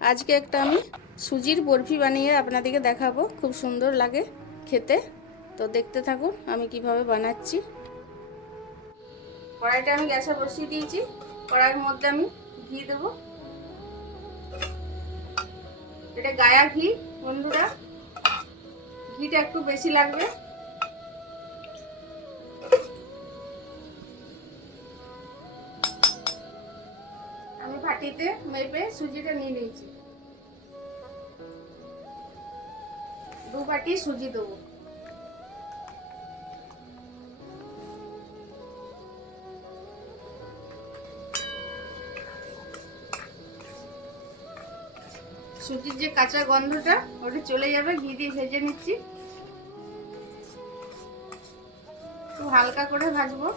আজকে একটা আমি সুজির বরফি বানিয়ে আপনাদেরকে দেখাবো। খুব সুন্দর লাগে খেতে। তো দেখতে থাকুন আমি কীভাবে বানাচ্ছি। কড়াইটা আমি গ্যাসে বসিয়ে দিয়েছি। কড়াইয়ের মধ্যে আমি ঘি দেবো। এটা গায়া ঘি। বন্ধুরা, ঘিটা একটু বেশি লাগবে। ভাটিতে মেপে সুজিটা নিয়ে নিয়েছি। দু বাটি সুজি দেবো। সুজির যে কাঁচা গন্ধটা, ওটা চলে যাবে, ঘি দিয়ে ভেজে নিচ্ছি। একটু হালকা করে ভাজবো।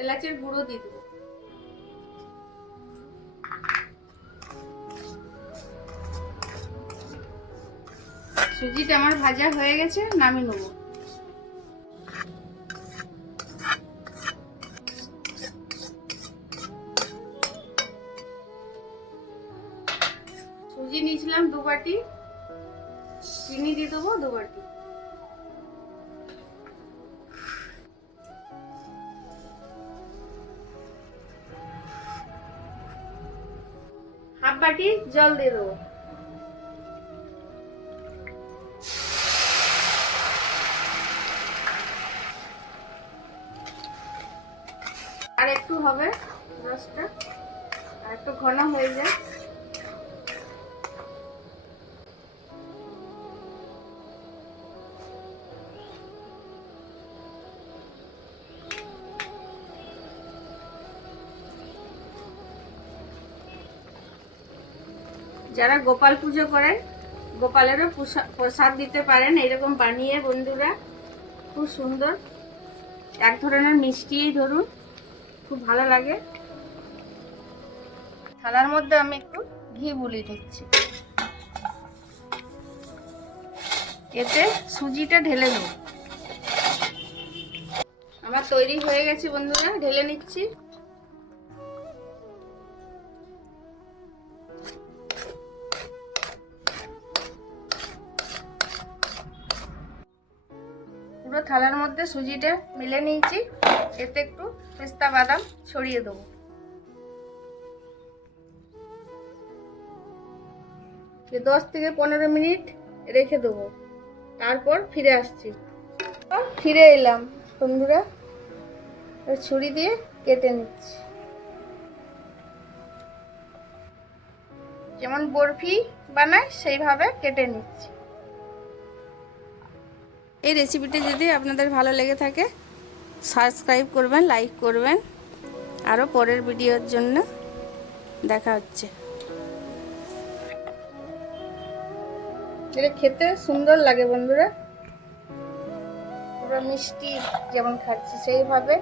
এলাচের গুঁড়ো দিয়ে দেবো। সুজিটা আমার ভাজা হয়ে গেছে, নামিয়ে নেব। সুজি নিয়েছিলাম দু বাটি, চিনি দিয়ে দেবো দু বাটি। বাটি জল দিয়ে দেবো। আর একটু হবে রসটা আর একটু ঘন হয়ে যায়। যারা গোপাল পুজো করেন, গোপালেরও প্রসাদ দিতে পারেন। এরকম বানিয়ে বন্ধুরা, খুব সুন্দর। এক ধরনের মিষ্টিই ধরুন, খুব ভালো লাগে। থালার মধ্যে আমি একটু ঘি বুলি দিচ্ছি। এতে সুজিটা ঢেলে দেব আমার তৈরি হয়ে গেছে বন্ধুরা, ঢেলে নিচ্ছি। পুরো থালার মধ্যে সুজিটা মিলে নিয়েছি। এতে একটু পেস্তা বাদাম ছড়িয়ে দেবো। দশ থেকে পনেরো মিনিট রেখে দেবো। তারপর ফিরে আসছি। ফিরে এলাম, বন্ধুরা। ছুরি দিয়ে কেটে নিচ্ছি। যেমন বরফি বানাই সেইভাবে কেটে নিচ্ছি। এই রেসিপিটি যদি আপনাদের ভালো লেগে থাকে সাবস্ক্রাইব করবেন লাইক করবেন। আরও পরের ভিডিওর জন্য দেখা হচ্ছে। এটা খেতে সুন্দর লাগে বন্ধুরা। পুরো মিষ্টি যেমন খাচ্ছি, সেইভাবে